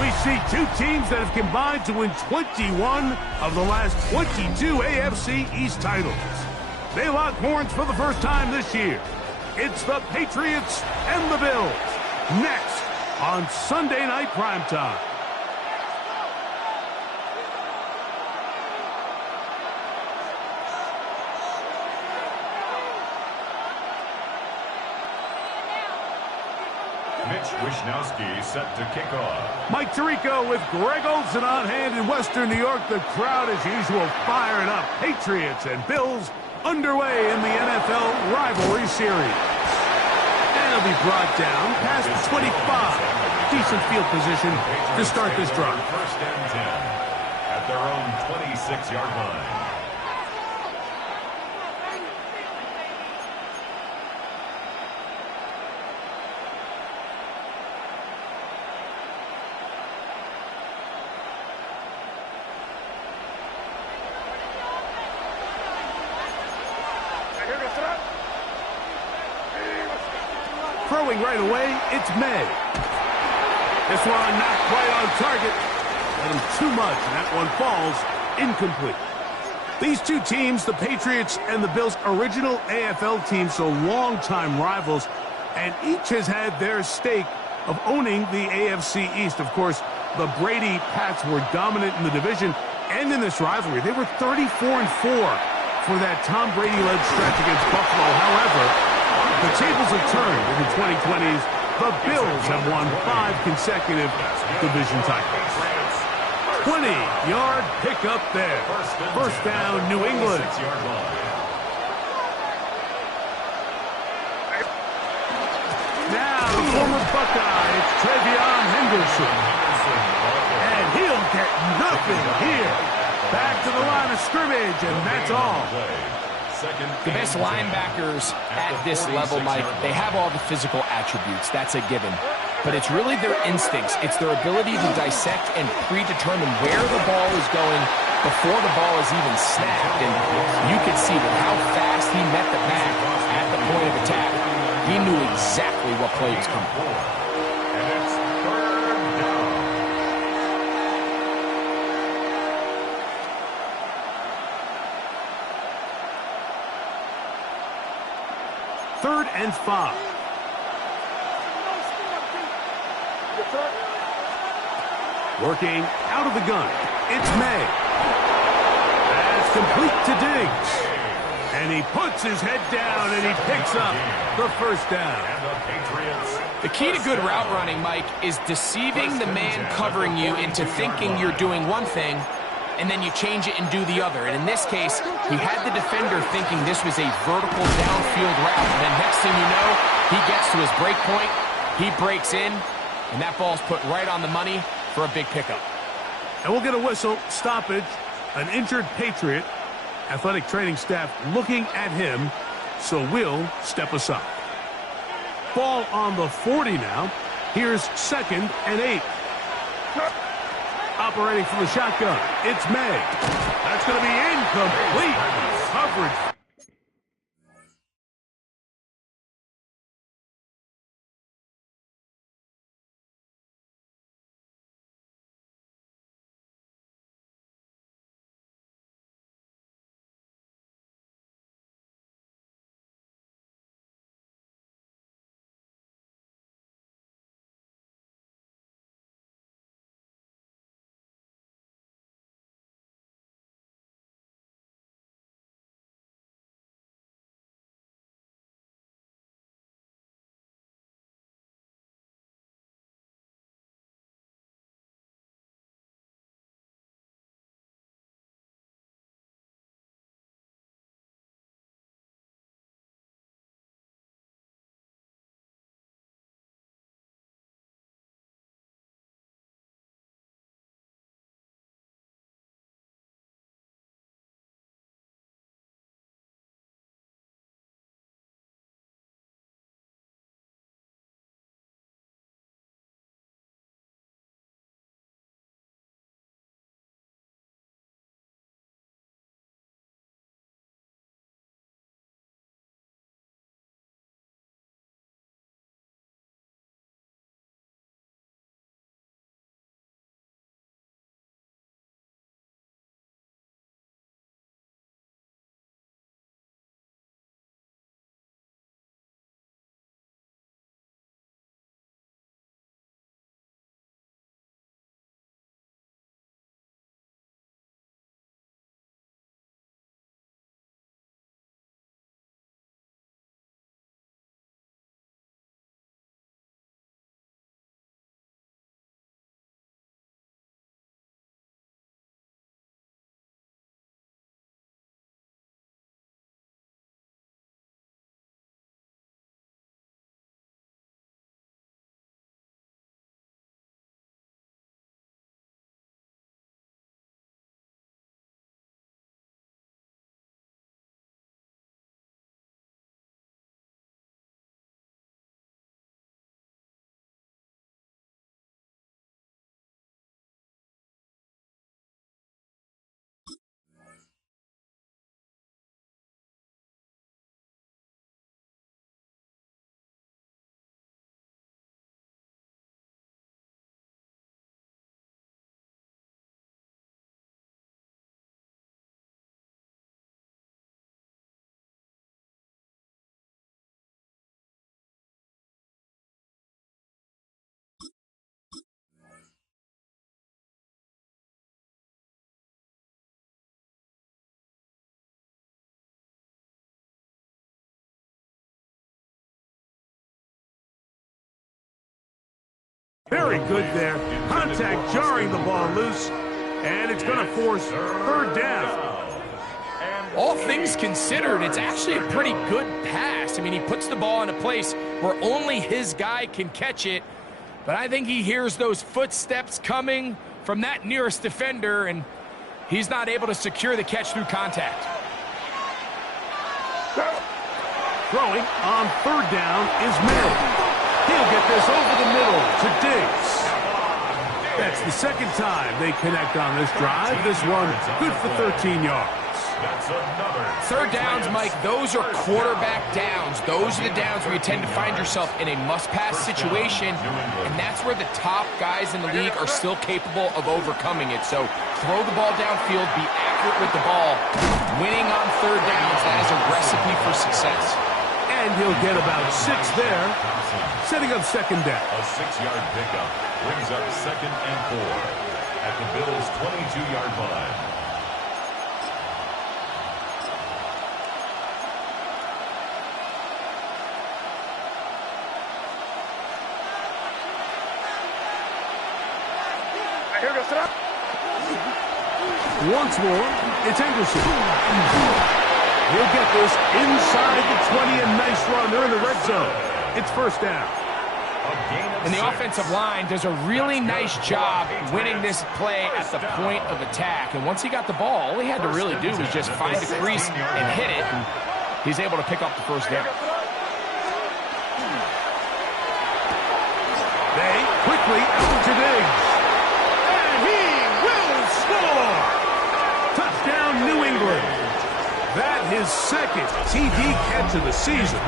We see two teams that have combined to win 21 of the last 22 AFC East titles. They lock horns for the first time this year. It's the Patriots and the Bills. Next on Sunday Night Primetime. Mitch Wishnowsky set to kick off. Mike Tirico with Greg Olsen on hand in Western New York. The crowd, as usual, firing up. Patriots and Bills underway in the NFL rivalry series. And it'll be brought down past the 25. Decent field position to start this drive. First and 10 at their own 26-yard line. Throwing right away, it's May. This one not quite on target. Let him too much, and that one falls incomplete. These two teams, the Patriots and the Bills, original AFL teams, so longtime rivals, and each has had their stake of owning the AFC East. Of course, the Brady Pats were dominant in the division and in this rivalry. They were 34-4 for that Tom Brady-led stretch against Buffalo. However, the tables have turned in the 2020s. The Bills have won 5 consecutive division titles. 20-yard pickup there. First down, New England. Now, the former Buckeye, it's Travion Henderson. And he'll get nothing here. Back to the line of scrimmage, and that's all. The best linebackers at this level, Mike, they have all the physical attributes. That's a given. But it's really their instincts. It's their ability to dissect and predetermine where the ball is going before the ball is even snapped. And you could see with how fast he met the back at the point of attack, he knew exactly what play was coming. And it's third down. Third and 5. Working out of the gun. It's May. That's complete to Diggs. And he puts his head down and he picks up the first down. And the Patriots. The key to good route running, Mike, is deceiving the man covering you into thinking you're doing one thing, and then you change it and do the other. And in this case, he had the defender thinking this was a vertical downfield route. And then next thing you know, he gets to his break point, he breaks in, and that ball's put right on the money for a big pickup. And we'll get a whistle, stoppage, an injured Patriot. Athletic training staff looking at him, so we'll step aside. Ball on the 40 now. Here's 2nd and 8. Operating from the shotgun, it's May. That's going to be incomplete. Coverage Very good there. Contact jarring the ball loose, and it's going to force third down. All things considered, it's actually a pretty good pass. I mean, he puts the ball in a place where only his guy can catch it, but I think he hears those footsteps coming from that nearest defender, and he's not able to secure the catch through contact. Throwing on third down is May. He'll get this over the middle to Diggs. That's the second time they connect on this drive. This one good for 13 yards. Third downs, Mike, those are quarterback downs. Those are the downs where you tend to find yourself in a must-pass situation, and that's where the top guys in the league are still capable of overcoming it. So throw the ball downfield, be accurate with the ball. Winning on third downs, that is a recipe for success. And he'll get about 6 there, setting up second down. A 6-yard pickup brings up 2nd and 4 at the Bills' 22-yard line. Once more, it's Anderson. He'll get this inside the 20, and nice run. They're in the red zone. It's first down. And the offensive line does a really nice job winning this play at the point of attack. And once he got the ball, all he had to really do was just find the crease and hit it. And he's able to pick up the first down. They quickly out to Diggs. And he will score! Touchdown, New England. That his second TD catch of the season.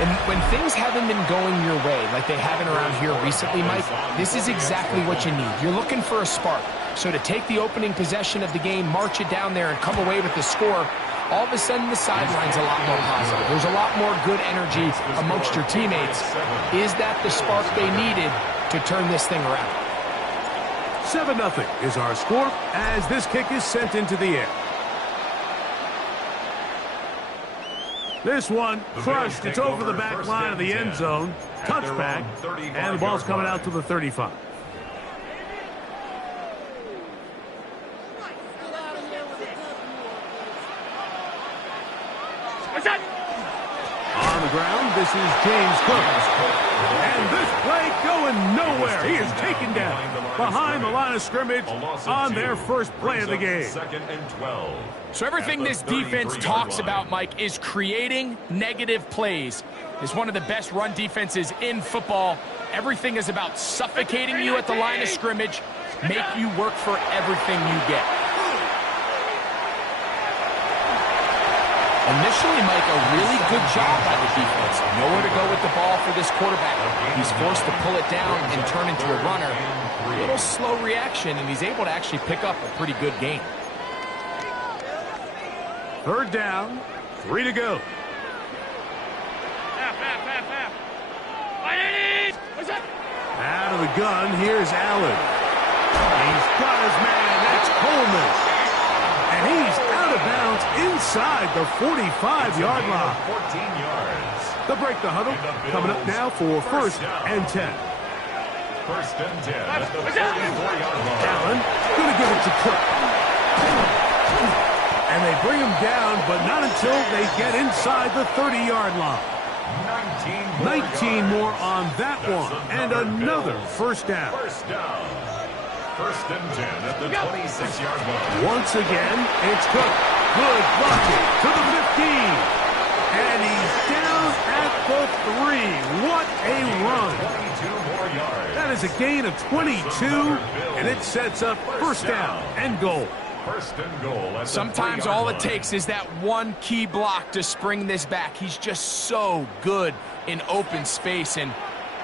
And when things haven't been going your way, like they haven't around here recently, Mike, this is exactly what you need. You're looking for a spark. So to take the opening possession of the game, march it down there, and come away with the score, all of a sudden the sideline's a lot more positive. There's a lot more good energy amongst your teammates. Is that the spark they needed to turn this thing around? 7-0 is our score as this kick is sent into the air. This one crushed. It's over the back line of the end zone. Touchback, and the ball's coming out to the 35. On the ground, this is James Cook. And this play going nowhere. He is taken down behind the line of scrimmage on their first play of the game. 2nd and 12. So everything this defense talks about, Mike, is creating negative plays. It's one of the best run defenses in football. Everything is about suffocating you at the line of scrimmage, make you work for everything you get. Initially, Mike, a really good job by the defense. Nowhere to go with the ball for this quarterback. He's forced to pull it down and turn into a runner. A little slow reaction, and he's able to actually pick up a pretty good gain. Third down, 3 to go. Out of the gun, here's Allen. He's got his man, that's Coleman. And he's out of bounds inside the 45-yard line. 14 yards. They'll break the huddle. Coming up now for first and 10. First and 10 at the 44-yard line. Allen going to give it to Cook. And they bring him down, but not until they get inside the 30-yard line. 19 more on that one. And another first down. First down. First and 10 at the 26-yard line. Once again, it's Cook. Good blocking to the 15. And he's down at the 3. What a run. 22 more yards. That is a gain of 22, and it sets up first down and goal. First and goal at the Sometimes 3-yard all it line. takes is that one key block to spring this back. He's just so good in open space, and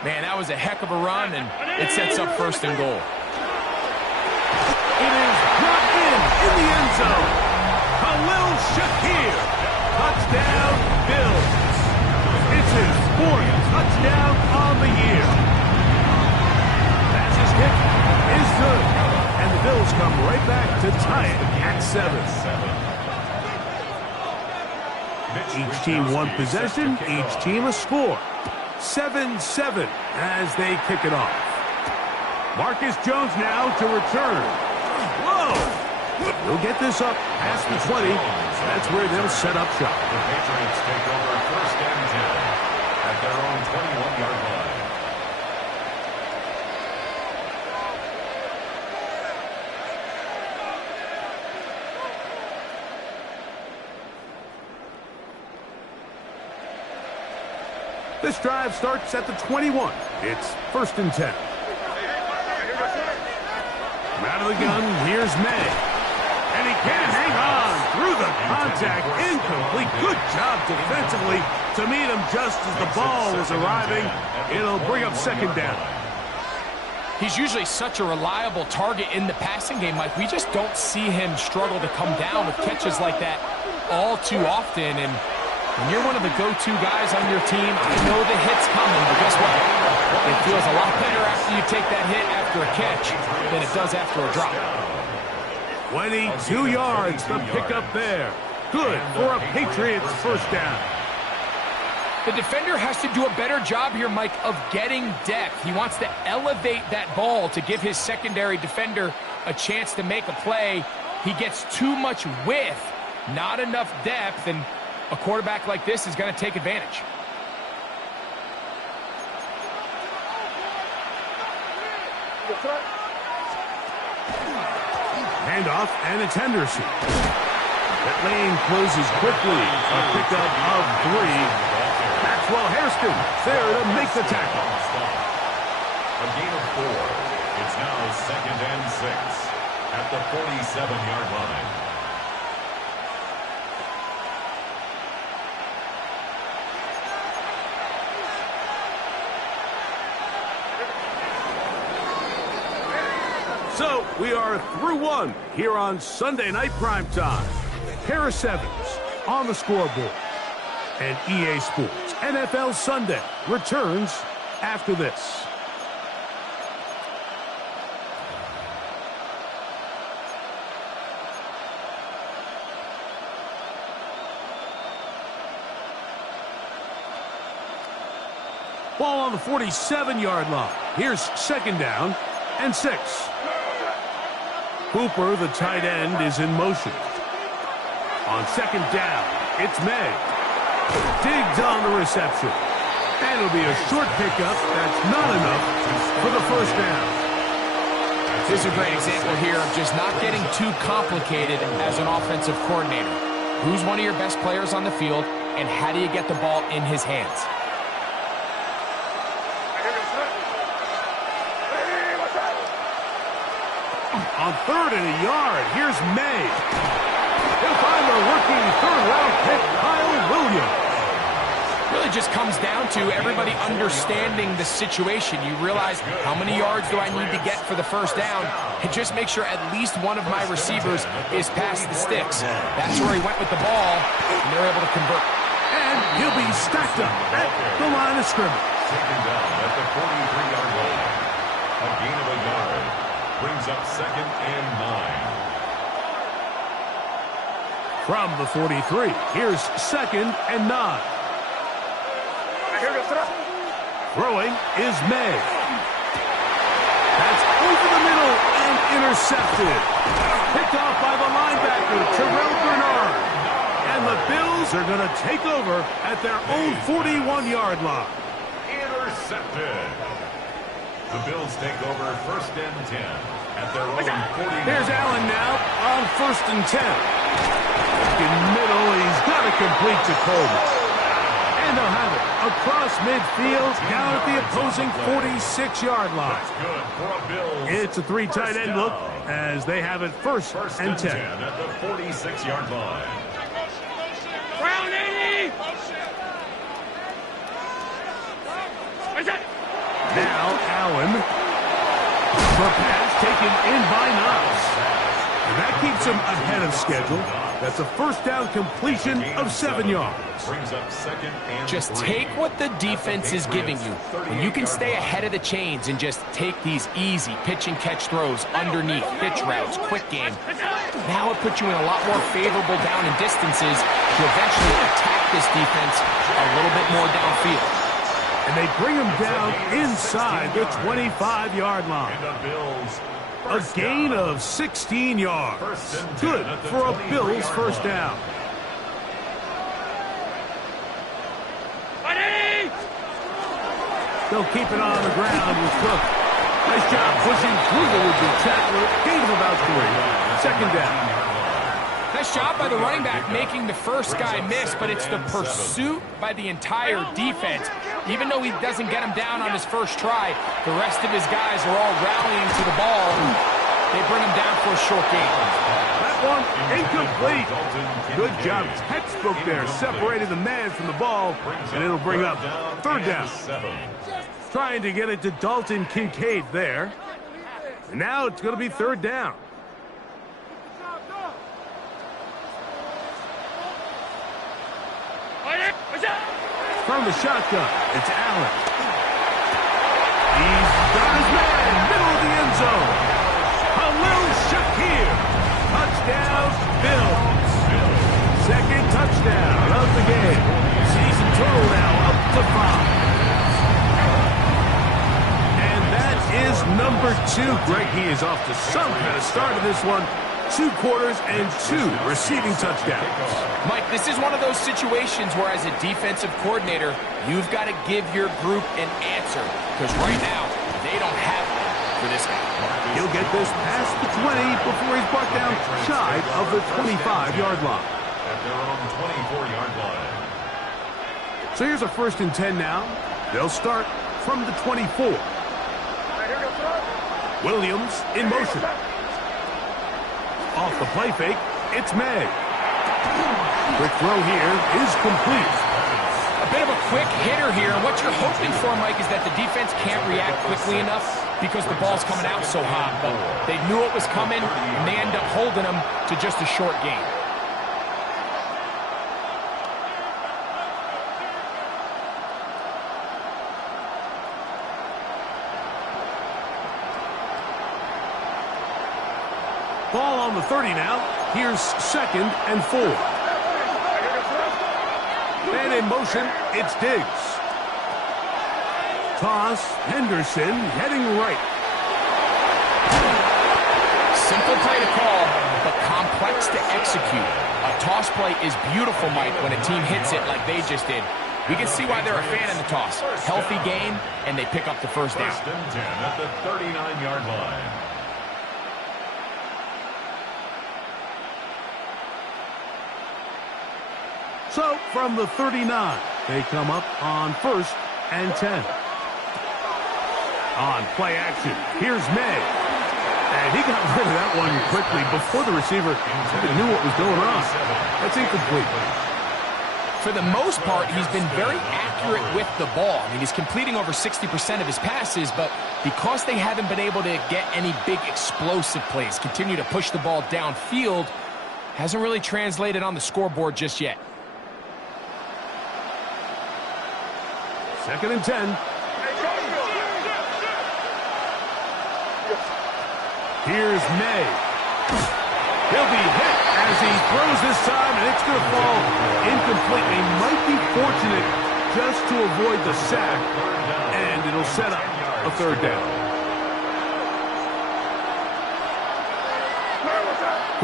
man, that was a heck of a run, and it sets up first and goal. It is brought in the end zone. Khalil Shakir. Touchdown, Bills. It's his 4th touchdown on the year. That's his kick. Is good. And the Bills come right back to tie it at 7. Each team one possession, each team a score. 7-7 as they kick it off. Marcus Jones now to return. Whoa! We'll get this up past the 20. That's where they'll set up shop. The Patriots take over first and 10 at their own 21-yard line. This drive starts at the 21. It's first and 10. Out of the gun, here's May. And he can't hang on through the contact. Incomplete. Good job defensively to meet him just as the ball was arriving. It'll bring up second down. He's usually such a reliable target in the passing game, Mike. We just don't see him struggle to come down with catches like that all too often. And when you're one of the go-to guys on your team, I know the hit's coming, but guess what? It feels a lot better after you take that hit after a catch than it does after a drop. 22 yards to pick up there. Good for a Patriots first down. The defender has to do a better job here, Mike, of getting depth. He wants to elevate that ball to give his secondary defender a chance to make a play. He gets too much width, not enough depth, and a quarterback like this is going to take advantage. Handoff, and it's Henderson. That lane closes quickly. A pickup of 3. Maxwell Hairston there to make the tackle. A gain of 4. It's now second and 6 at the 47-yard line. So, we are through one here on Sunday Night Primetime. Harris Evans on the scoreboard. And EA Sports NFL Sunday returns after this. Ball on the 47-yard line. Here's second down and 6. Cooper, the tight end, is in motion. On second down, it's May. Diggs on the reception. And it'll be a short pickup. That's not enough for the first down. This is a great example here of just not getting too complicated as an offensive coordinator. Who's one of your best players on the field, and how do you get the ball in his hands? On third and a yard, here's May. He'll find the rookie third-round pick, Kyle Williams. Really just comes down to everybody understanding the situation. You realize how many yards do I need to get for the first down, and just make sure at least one of my receivers is past the sticks. That's where he went with the ball, and they're able to convert. And he'll be stacked up at the line of scrimmage. Taken down at the 43-yard line. A gain of a yard. Brings up second and 9. From the 43, here's second and 9. Throwing is May. That's over the middle and intercepted. Picked off by the linebacker, Terrell Bernard. And the Bills are going to take over at their own 41-yard line. Intercepted. The Bills take over first and 10 at their own 49. Here's Allen now on first and 10. In middle, he's got to complete to Coleman. And they'll have it across midfield down at the opposing 46-yard line. That's good for a Bills. It's a 3 tight end look as they have it first and 10. At the 46-yard line. Brown 80! Now Allen. For pass taken in by Knox. And that keeps him ahead of schedule. That's a first down completion of 7 yards. Brings up second and Just 3. take what the defense is giving you. And you can stay ahead of the chains and just take these easy pitch and catch throws underneath, hitch routes, quick game. Now it puts you in a lot more favorable down and distances to eventually attack this defense a little bit more downfield. And they bring him down inside the 25-yard line. A gain of 16 yards. Good for a Bills first down. They'll keep it on the ground with Cook. Nice job pushing through the would-be tackler. Gain of about 3. Second down. Nice job by the running back making the first guy miss, but it's the pursuit by the entire defense. Even though he doesn't get him down on his first try, the rest of his guys are all rallying to the ball. They bring him down for a short gain. That one incomplete. Good job. Textbook there. Separated the man from the ball, and it'll bring up third down. Trying to get it to Dalton Kincaid there. And now it's going to be third down. From the shotgun, it's Allen. He's got his man, middle of the end zone. Khalil Shakir. Touchdown, Bills. Second touchdown of the game. Season total now up to 5. And that is number 2. Greg, he is off to some kind of start of this one. 2 quarters and 2 receiving touchdowns. Mike, this is one of those situations where as a defensive coordinator, you've got to give your group an answer. Because right now, they don't have one for this guy. He'll get this past the 20 before he's brought down shy of the 25-yard line. At their own 24-yard line. So here's a 1st and 10 now. They'll start from the 24. Williams in motion. Off the play fake, it's May. Quick throw here is complete. A bit of a quick hitter here. What you're hoping for, Mike, is that the defense can't react quickly enough because the ball's coming out so hot. But they knew it was coming, and they end up holding them to just a short gain. Ball on the 30 now. Here's 2nd and 4. And in motion, it's Diggs. Toss, Henderson heading right. Simple play to call, but complex to execute. A toss play is beautiful, Mike, when a team hits it like they just did. We can see why they're a fan in the toss. Healthy game, and they pick up the first down. 1st and 10 at the 39-yard line. So, from the 39, they come up on 1st and 10. On play action, here's May. And he got rid of that one quickly before the receiver even knew what was going on. That's incomplete. For the most part, he's been very accurate with the ball. I mean, he's completing over 60% of his passes, but because they haven't been able to get any big explosive plays, continue to push the ball downfield, hasn't really translated on the scoreboard just yet. 2nd and 10. Here's May. He'll be hit as he throws this time, and it's going to fall incomplete. He might be fortunate just to avoid the sack, and it'll set up a third down.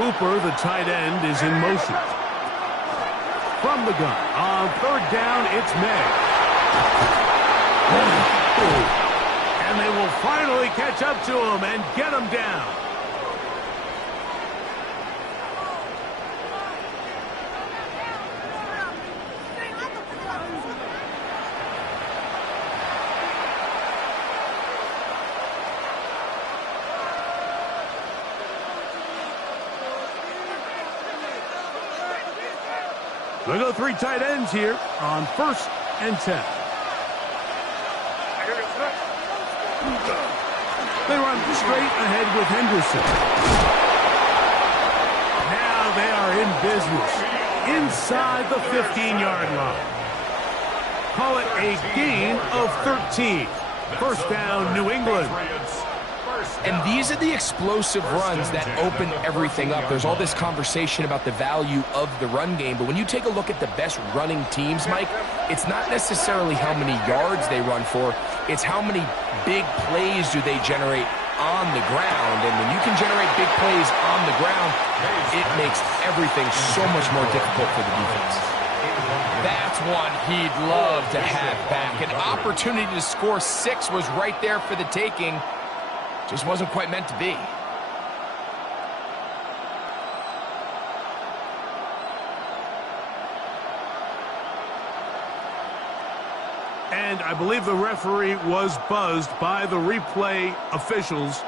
Cooper, the tight end, is in motion. From the gun, on 3rd down, it's May. And they will finally catch up to him and get him down. They'll go 3 tight ends here on 1st and 10. They run straight ahead with Henderson. Now they are in business inside the 15-yard line. Call it a gain of 13. First down, New England. And these are the explosive runs that open everything up. There's all this conversation about the value of the run game, but when you take a look at the best running teams, Mike, it's not necessarily how many yards they run for, it's how many big plays do they generate on the ground. And when you can generate big plays on the ground, it makes everything so much more difficult for the defense. That's one he'd love to have back. An opportunity to score 6 was right there for the taking. Just wasn't quite meant to be. And I believe the referee was buzzed by the replay officials,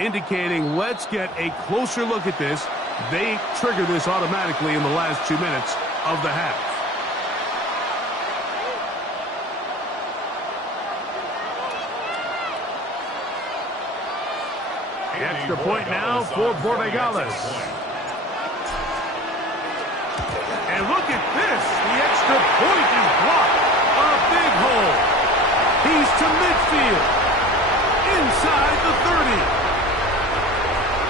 indicating let's get a closer look at this. They trigger this automatically in the last 2 minutes of the half. The extra point now for Borregales. And look at this. The extra point is blocked. A big hole. He's to midfield. Inside the 30.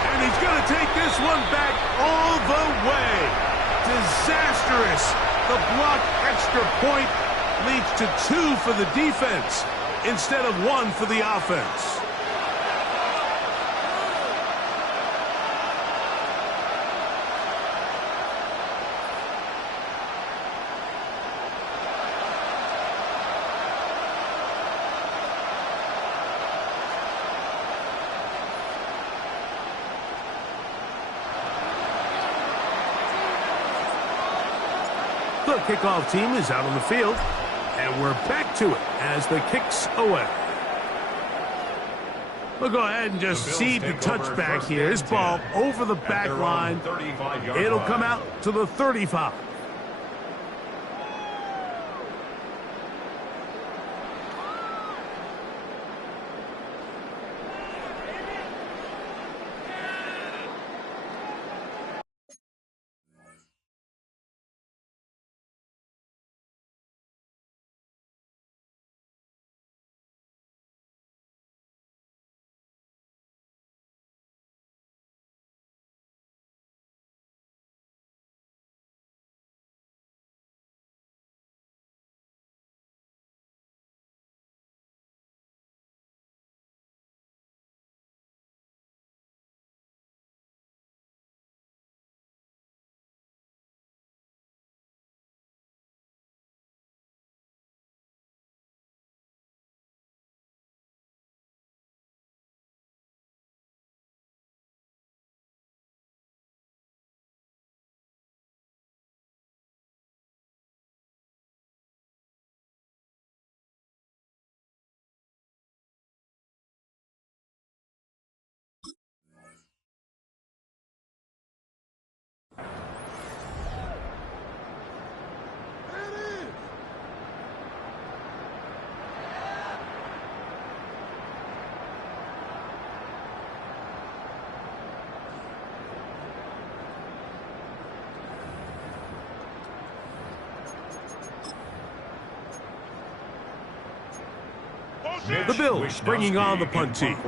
And he's going to take this one back all the way. Disastrous. The blocked extra point leads to 2 for the defense instead of 1 for the offense. The kickoff team is out on the field, and we're back to it as the kick's away. We'll go ahead and just cede the touchback here. This ball over the back line. It'll come out to the 35. The Bills bringing on the punt team. A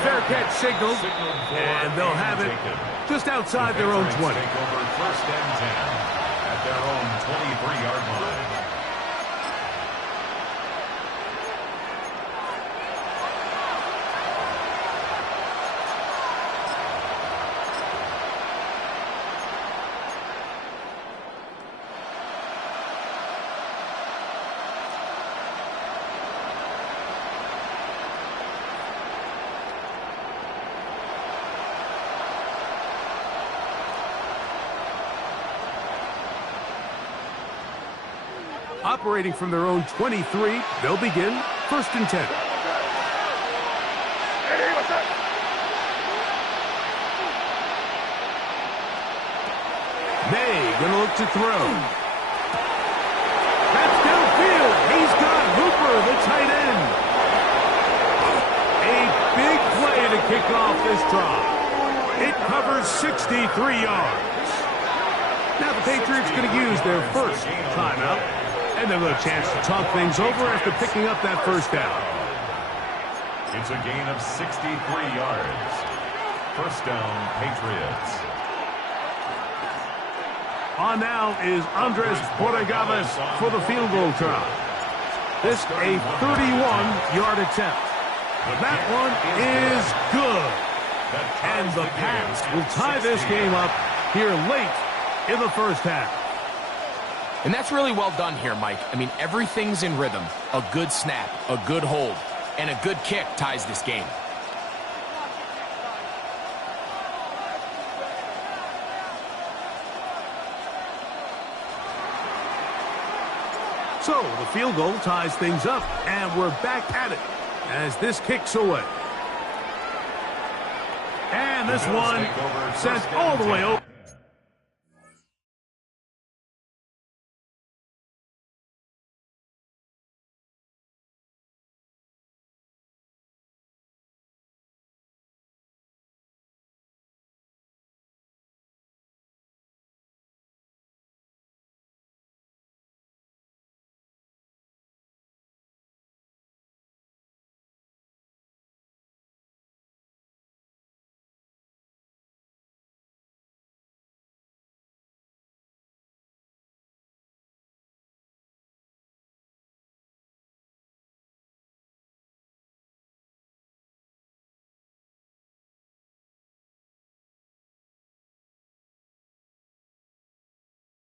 fair catch signaled, and they'll have it just outside their own 20. Take over 1st and 10 at their own 23-yard line. Operating from their own 23, they'll begin 1st and 10. May gonna look to throw. That's downfield. He's got Hooper, the tight end. A big play to kick off this drive. It covers 63 yards. Now the Patriots going to use their first timeout And they've got a chance to talk things over after picking up that first down. It's a gain of 63 yards. First down, Patriots. On now is Andres Borregales for the field goal try. This a 31-yard attempt. That one is good. And the pass will tie this game up here late in the first half. And that's really well done here, Mike. I mean, everything's in rhythm. A good snap, a good hold, and a good kick ties this game. So the field goal ties things up, and we're back at it as this kicks away. And this one sent all the way over.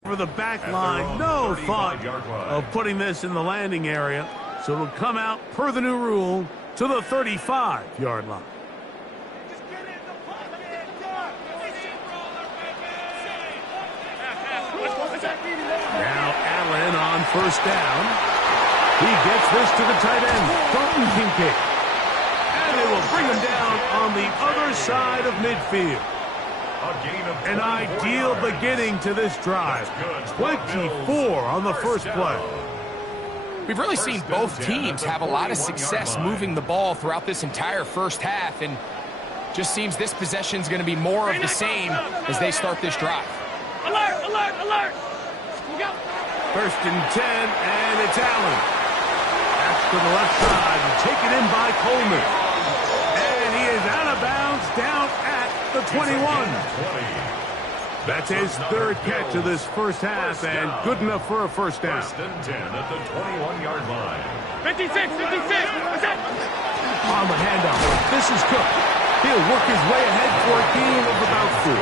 For the back line, no thought of putting this in the landing area. So it'll come out per the new rule to the 35-yard line. Now Allen on first down. He gets this to the tight end, Dalton Kincaid. And they will bring him down on the other side of midfield. An ideal beginning to this drive. 24 on the first play. We've really seen both teams have a lot of success moving the ball throughout this entire first half, and just seems this possession is going to be more of the same as they start this drive. Alert, alert, alert! First and 10, and it's Allen. That's to the left side, and taken in by Coleman. And he is out of bounds down at the 21. That's his third catch of this first half, and good enough for a first down. First and 10 at the 21-yard line. 56, 56, what's that? On the handoff, this is Cook. He'll work his way ahead for a gain of about 4.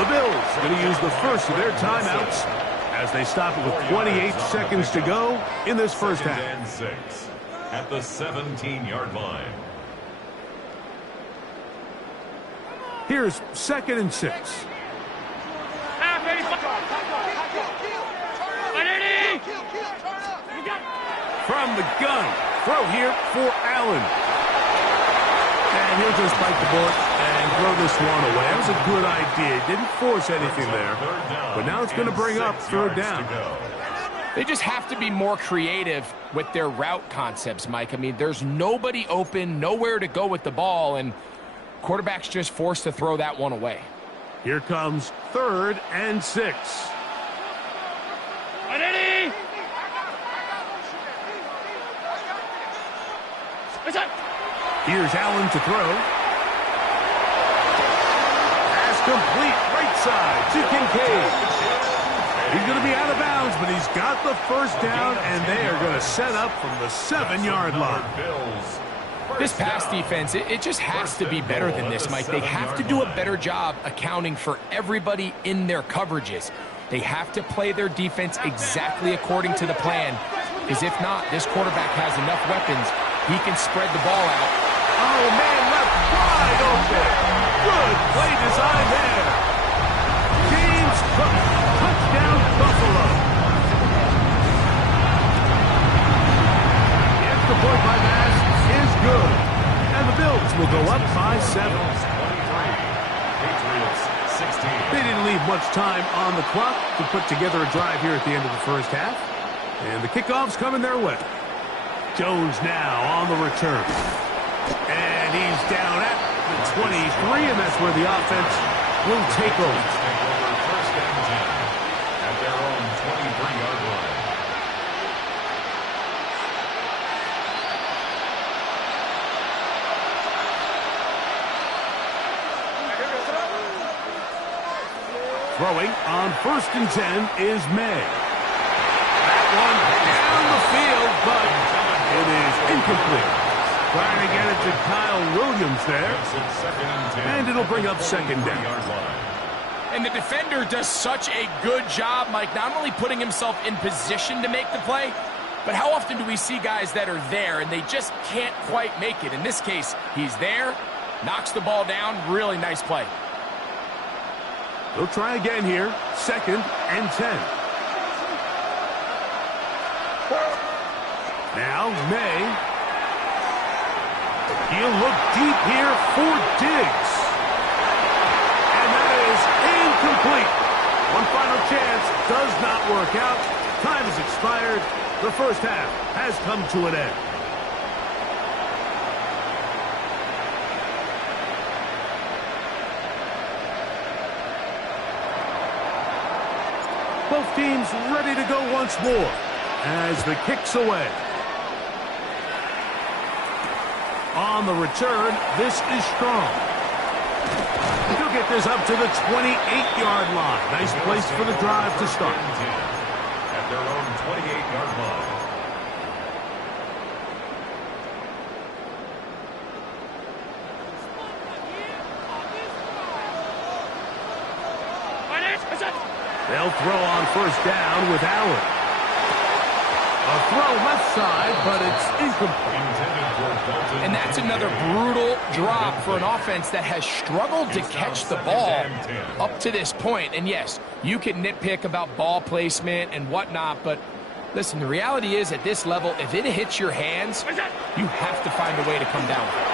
The Bills going to use the first of their timeouts as they stop it with 28 seconds to go in this first half. Second and 6 at the 17-yard line. Here's second and 6. From the gun, throw here for Allen. And he'll just bite the bullet and throw this one away. That was a good idea. Didn't force anything there. But now it's going to bring up third down. They just have to be more creative with their route concepts, Mike. I mean, there's nobody open, nowhere to go with the ball, and quarterback's just forced to throw that one away. Here comes third and 6. Here's Allen to throw. Pass complete, right side to Kincaid. He's going to be out of bounds, but he's got the first down, and they are going to set up from the 7-yard line. This pass defense, it just has to be better than this, Mike. They have to do a better job accounting for everybody in their coverages. They have to play their defense exactly according to the plan, because if not, this quarterback has enough weapons. He can spread the ball out. Oh, man, left wide open. Good play design there. James Cook, touchdown Buffalo. The extra point by Bass is good. And the Bills will go up by 7. They didn't leave much time on the clock to put together a drive here at the end of the first half. And the kickoff's coming their way. Jones now on the return. And he's down at the 23, and that's where the offense will take over. First and 10 at their own 23-yard line. Throwing on 1st and 10 is May. That one down the field, but it is incomplete. Trying to get it to Kyle Williams there. And it'll bring up 2nd down. And the defender does such a good job, Mike, not only putting himself in position to make the play, but how often do we see guys that are there and they just can't quite make it? In this case, he's there, knocks the ball down, really nice play. They'll try again here, 2nd and 10. Now, May. He'll look deep here for Diggs. And that is incomplete. One final chance does not work out. Time has expired. The first half has come to an end. Both teams ready to go once more as the kick's away. On the return, this is Strong. He'll get this up to the 28-yard line. Nice place for the drive to start. At their own 28-yard line. They'll throw on 1st down with Allen. A throw left side, but it's incomplete. And that's another brutal drop for an offense that has struggled to catch the ball up to this point. And yes, you can nitpick about ball placement and whatnot, but listen, the reality is at this level, if it hits your hands, you have to find a way to come down with it.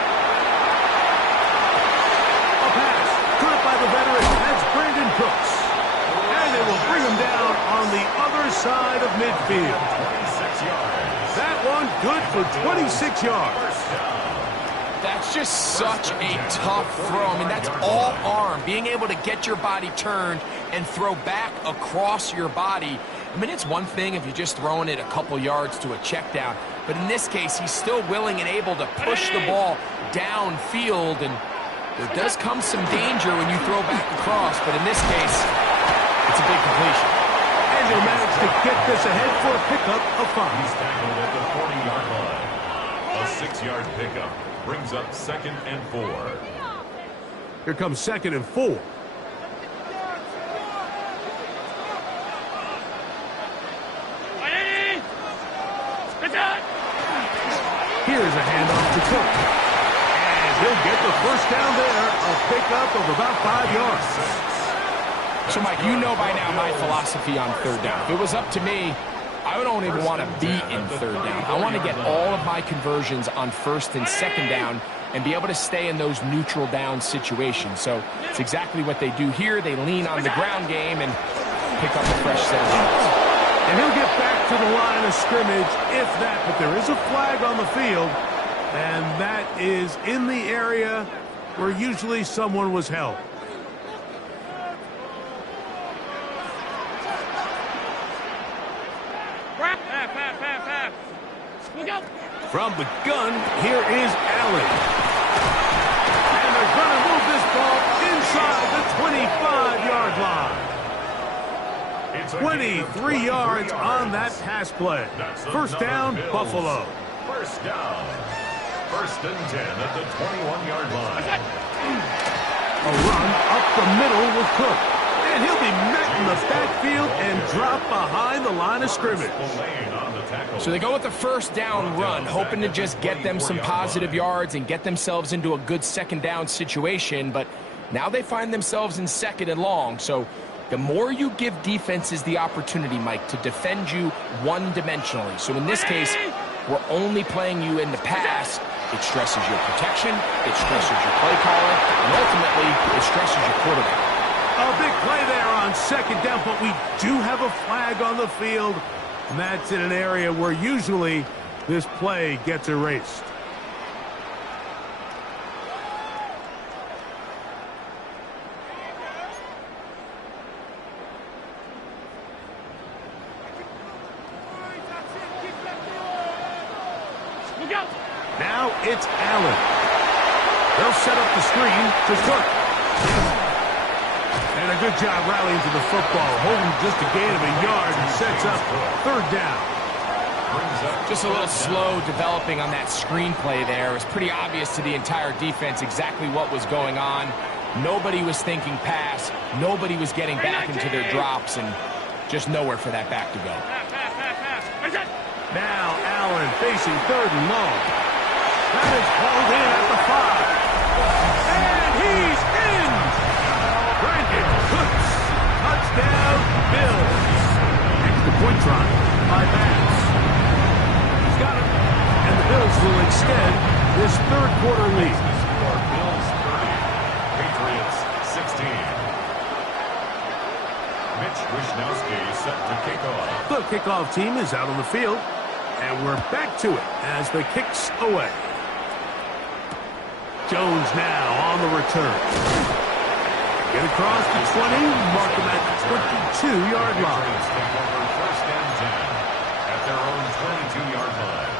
A pass, caught by the veteran, that's Brandon Cooks. And they will bring him down on the other side of midfield. 26 yards. That one good for 26 yards. That's just such a tough throw. I mean, that's all arm. Being able to get your body turned and throw back across your body. I mean, it's one thing if you're just throwing it a couple yards to a check down. But in this case, he's still willing and able to push the ball downfield. And there does come some danger when you throw back across. But in this case, it's a big completion. And he'll manage to get this ahead for a pickup of 5. He's tackled at the 40-yard line. A 6-yard pickup brings up 2nd and 4. Here comes 2nd and 4. Here's a handoff to Cook. And he'll get the 1st down there. A pickup of about 5 yards. So, Mike, you know by now my philosophy on 3rd down. If it was up to me, I don't even want to be in 3rd down. I want to get all of my conversions on 1st and 2nd down and be able to stay in those neutral down situations. So it's exactly what they do here. They lean on the ground game and pick up a fresh set of yards. And he'll get back to the line of scrimmage if that, but there is a flag on the field, and that is in the area where usually someone was held. From the gun, here is Allen. And they're going to move this ball inside the 25-yard line. 23 yards on that pass play. 1st down, Buffalo. 1st down. 1st and 10 at the 21-yard line. A run up the middle with Cook. And he'll be met in the backfield and drop behind the line of scrimmage. So they go with the 1st down run, hoping to just get them some positive yards and get themselves into a good 2nd down situation. But now they find themselves in 2nd and long. So the more you give defenses the opportunity, Mike, to defend you one-dimensionally. So in this case, we're only playing you in the pass. It stresses your protection, it stresses your play caller, and ultimately it stresses your quarterback. A big play there on 2nd down, but we do have a flag on the field, and that's in an area where usually this play gets erased. Now it's Allen. They'll set up the screen to Cook. And a good job rallying to the football, holding just a gain of a yard and sets up third down. Just a little slow developing on that screenplay there. It was pretty obvious to the entire defense exactly what was going on. Nobody was thinking pass. Nobody was getting back into their drops, and just nowhere for that back to go. Now Allen facing third and long. That is hauled in at the 5. And he's in! Brandon Cooks. Touchdown, Bills. Extra point try by Bass. He's got it. And the Bills will extend this third quarter lead. Bills 30, Patriots 16. Mitch Wishnowsky set to kick off. The kickoff team is out on the field. And we're back to it as the kick's away. Jones now on the return. Get across the 20, mark him at the 22-yard line. Take over first and 10 at their own 22-yard line.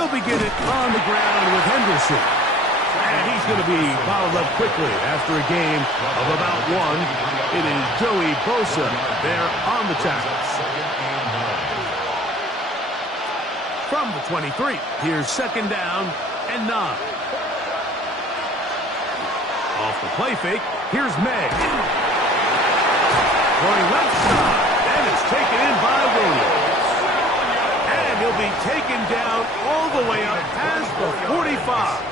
They'll begin it on the ground with Henderson. And he's going to be fouled up quickly after a game of about 1. It is Joey Bosa there on the tackle. From the 23, here's second down and 9. Off the play fake, here's May. Going left side, and it's taken in by Williams. And he'll be taken down all the way up past the 45.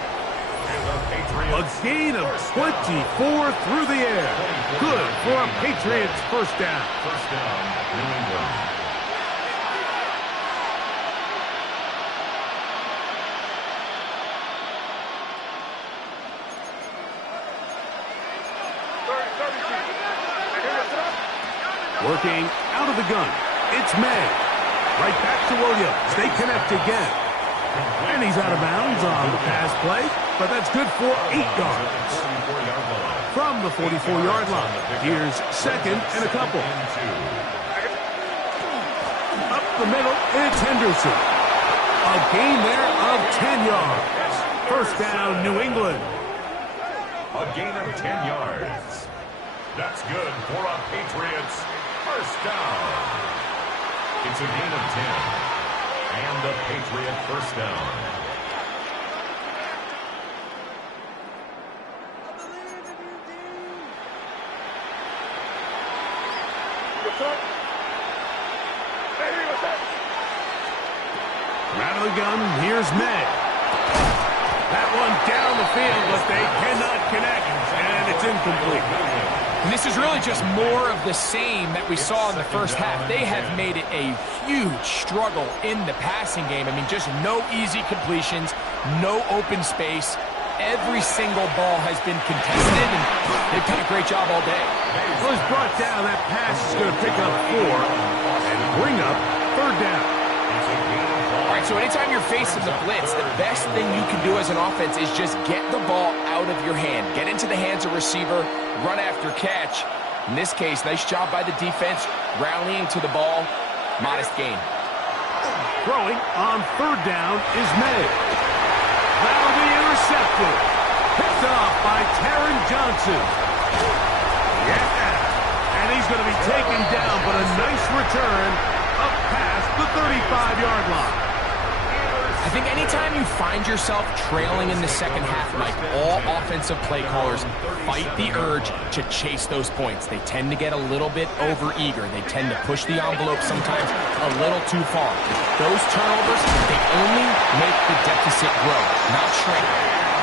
A gain of 24 through the air. Good for a Patriots first down. First down, New England. Working out of the gun. It's May. Right back to Williams. They connect again. And he's out of bounds on the pass play, but that's good for 8 yards. From the 44-yard line, here's second and a couple. Up the middle, it's Henderson. A gain there of 10 yards. First down, New England. A gain of 10 yards. That's good for a Patriots first down. It's a gain of 10. And the Patriot first down. Out of the gun, here's May. That one down the field, but they cannot connect, and it's incomplete. And this is really just more of the same that we saw in the first half. They have made it a huge struggle in the passing game. I mean, just no easy completions, no open space. Every single ball has been contested, and they've done a great job all day. Well, he's brought down. That pass is going to pick up 4 and bring up third down. All right, so anytime you're facing the blitz, the best thing you can do as an offense is just get the ball out of your hand. Get into the hands of receiver, run after catch. In this case, nice job by the defense, rallying to the ball. Modest gain. Throwing on third down is May. That'll be intercepted. Picked off by Taron Johnson. Yeah. And he's going to be taken down, but a nice return up past the 35-yard line. I think anytime you find yourself trailing in the second half, Mike, all offensive play callers fight the urge to chase those points. They tend to get a little bit overeager. They tend to push the envelope sometimes a little too far. Those turnovers, they only make the deficit grow, not shrink.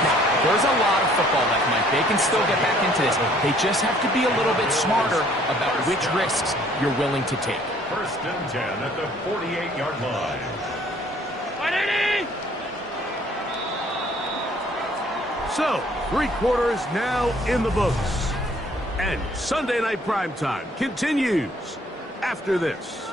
Now, there's a lot of football left, Mike. They can still get back into this. They just have to be a little bit smarter about which risks you're willing to take. First and 10 at the 48-yard line. So, 3 quarters now in the books. And Sunday Night Primetime continues after this.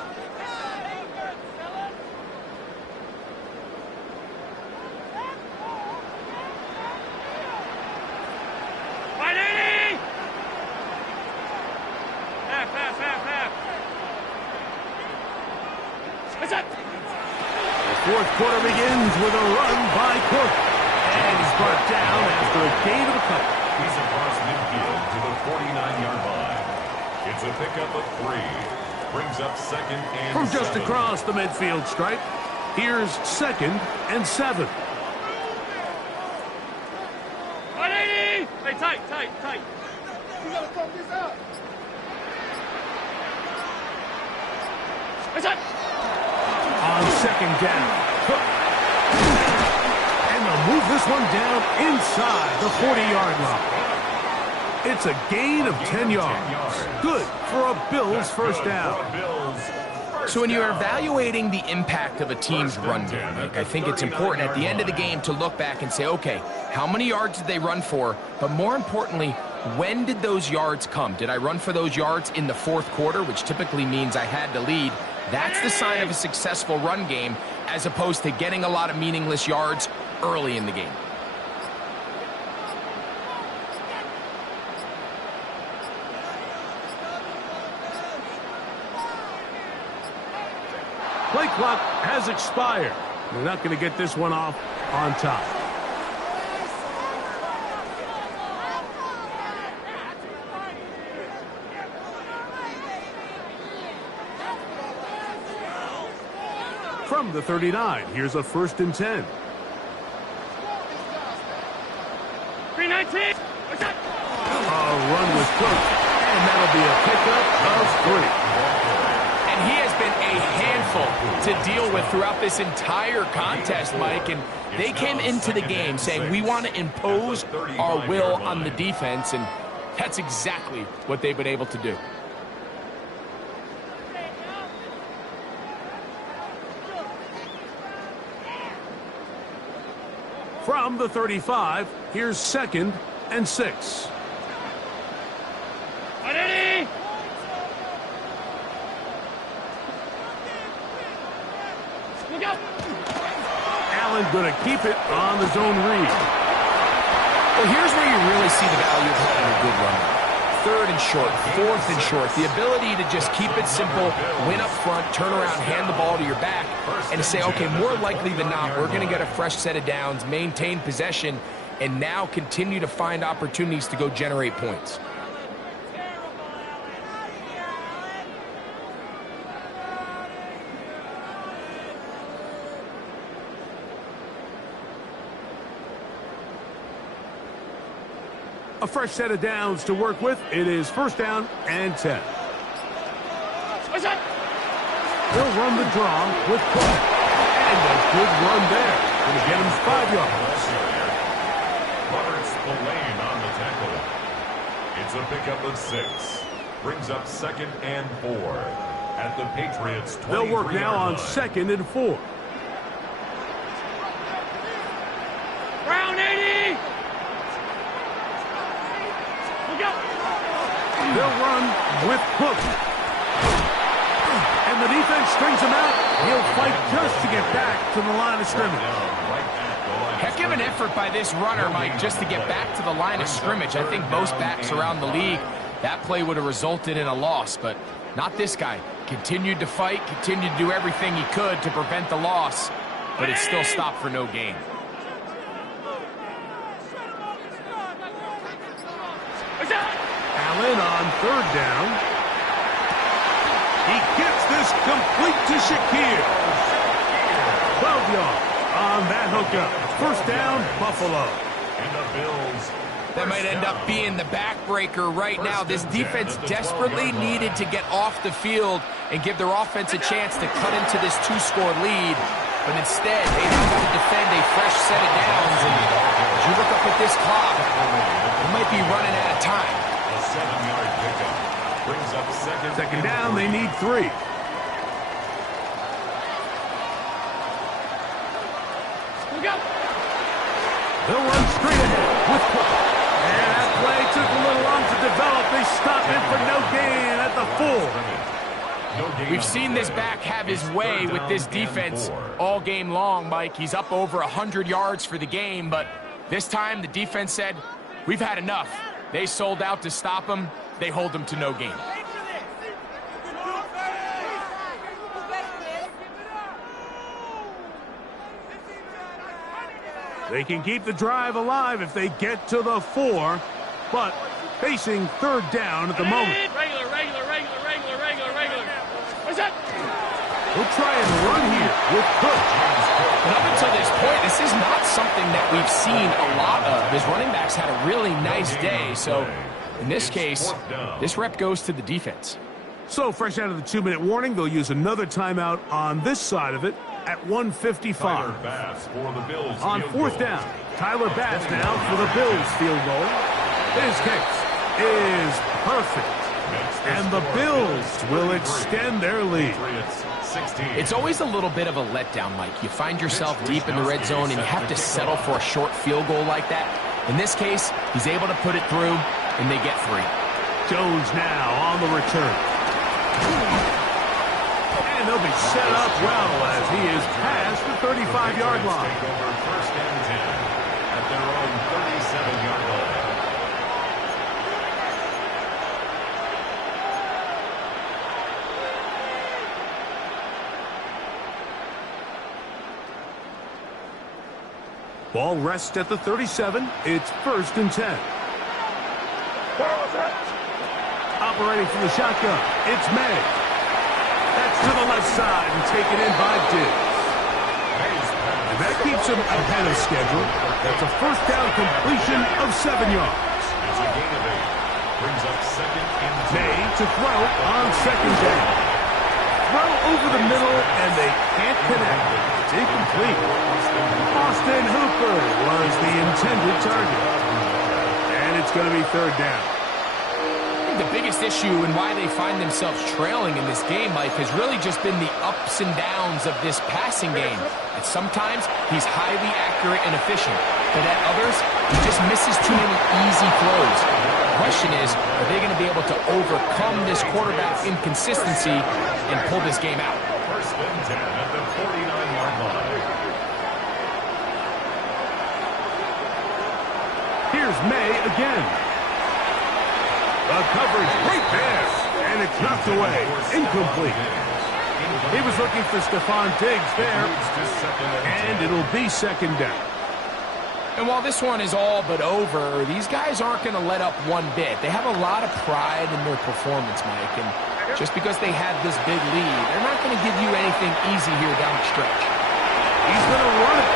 What's that? The fourth quarter begins with a run by Cook. And he's brought down after a gain of a couple. He's across midfield to the 49-yard line. It's a pickup of 3. Brings up second and From just 7. across the midfield stripe, here's second and 7. 180! Hey, tight. You gotta fuck this up. What's that? On second down, Cook. And they'll move this one down inside the 40-yard line. It's a gain of 10 yards. Good for a Bills first down. So when you're evaluating the impact of a team's run game, I think it's important at the end of the game to look back and say, okay, how many yards did they run for? But more importantly, when did those yards come? Did I run for those yards in the fourth quarter, which typically means I had to lead? That's the sign of a successful run game, as opposed to getting a lot of meaningless yards early in the game. Play clock has expired. They're not going to get this one off on top. From the 39, here's a 1st and 10. 319! What's that? A run with Cook, and that'll be a pickup of 3. And he has been a handful to deal with throughout this entire contest, Mike. And they came into the game saying, we want to impose our will on the defense, and that's exactly what they've been able to do. From the 35, here's 2nd and 6. 180! Look out! Allen going to keep it on the zone read. Well, here's where you really see the value of having a good run. 3rd and short, 4th and short. The ability to just keep it simple, win up front, turn around, hand the ball to your back, and to say, okay, more likely than not, we're going to get a fresh set of downs, maintain possession, and now continue to find opportunities to go generate points. A fresh set of downs to work with. It is 1st down and 10. What's that? They'll run the draw with Cook. And a good run there. Going to get him 5 yards. Robert Spillane on the tackle. It's a pickup of 6. Brings up 2nd and 4 at the Patriots' 23-yard line. They'll work now on 2nd and 4. Round 80! Look out! They'll run with Cook. And the defense strings him out. He'll fight just to get back to the line of scrimmage. Heck of an effort by this runner, Mike, just to get back to the line of scrimmage. I think most backs around the league, that play would have resulted in a loss, but not this guy. Continued to fight, continued to do everything he could to prevent the loss, but it still stopped for no gain. Allen on 3rd down. He gets this complete to Shakir. 12 yards on that hookup. 1st down, Buffalo. And the Bills. That might end up being the backbreaker right now. This defense desperately needed to get off the field and give their offense a chance to cut into this 2-score lead. But instead, they have to defend a fresh set of downs. And as you look up at this clock, they might be running out of time. A 7-yard pickup. Brings up 2nd down, they need 3. Look out! They'll run straight ahead with Cook. And that play took a little long to develop. They stop him for no gain at the 4. We've seen this back have his way with this defense all game long, Mike. He's up over 100 yards for the game, but this time the defense said, we've had enough. They sold out to stop him. They hold him to no gain. They can keep the drive alive if they get to the 4, but facing third down at the moment. Regular. What's that? We'll try and run here with Cook. And up until this point, this is not something that we've seen a lot of. His running backs had a really nice day, so in this case, this rep goes to the defense. So fresh out of the 2-minute warning, they'll use another timeout on this side of it at 1:55. On fourth down, Tyler Bass now for the Bills field goal. His kick is perfect. And the Bills will extend their lead. It's always a little bit of a letdown, Mike. You find yourself deep in the red zone and you have to settle for a short field goal like that. In this case, he's able to put it through, and they get 3. Jones now on the return. And they'll be set up well as he is past the 35-yard line. Take over first and 10 at their own 37-yard line. Ball rests at the 37. It's first and 10. Operating from the shotgun, it's May. That's to the left side and taken in by Diggs. And that keeps him ahead of schedule. That's a first down completion of 7 yards. It's a gain of 8. Brings up second and 2. May to throw on second down. Throw over the middle, and they can't connect. It's incomplete. Austin Hooper was the intended target. And it's going to be third down. I think the biggest issue and why they find themselves trailing in this game, Mike, has really just been the ups and downs of this passing game. At sometimes, he's highly accurate and efficient, but at others, he just misses too many easy throws. The question is, are they going to be able to overcome this quarterback inconsistency and pull this game out? First and 10 at the 49-yard line. Here's May again. The coverage right there, and it's knocked away. Incomplete. He was looking for Stephon Diggs there, and it'll be second down. And while this one is all but over, these guys aren't going to let up one bit. They have a lot of pride in their performance, Mike, and just because they have this big lead, they're not going to give you anything easy here down the stretch. He's going to run it.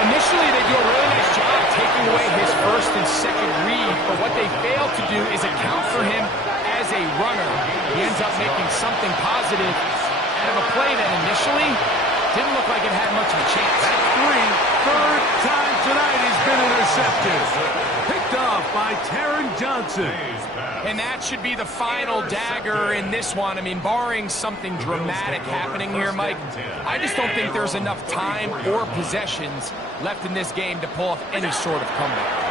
Initially, they do a really nice job taking away his first and second read, but what they fail to do is account for him as a runner. He ends up making something positive out of a play that initially didn't look like it had much of a chance. That's 3. Third time tonight he's been intercepted. Picked off by Taron Johnson. And that should be the final dagger in this one. I mean, barring something dramatic happening here, Mike, I just don't think there's enough time or possessions left in this game to pull off any sort of comeback.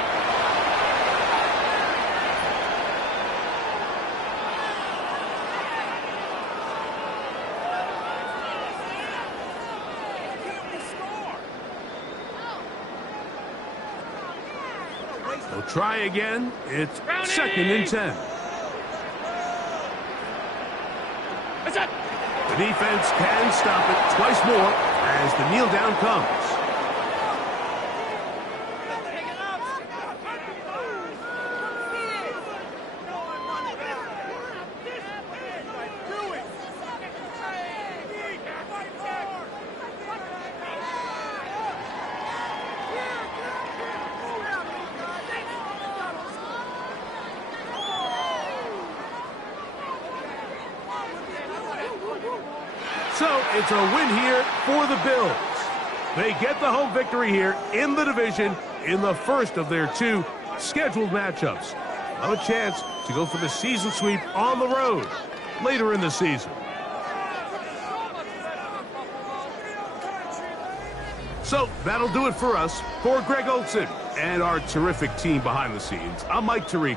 They'll try again. It's second and 10. What's that? The defense can stop it twice more as the kneel down comes. So it's a win here for the Bills. They get the home victory here in the division in the first of their 2 scheduled matchups. Have a chance to go for the season sweep on the road later in the season. So that'll do it for us. For Greg Olsen and our terrific team behind the scenes, I'm Mike Tirico.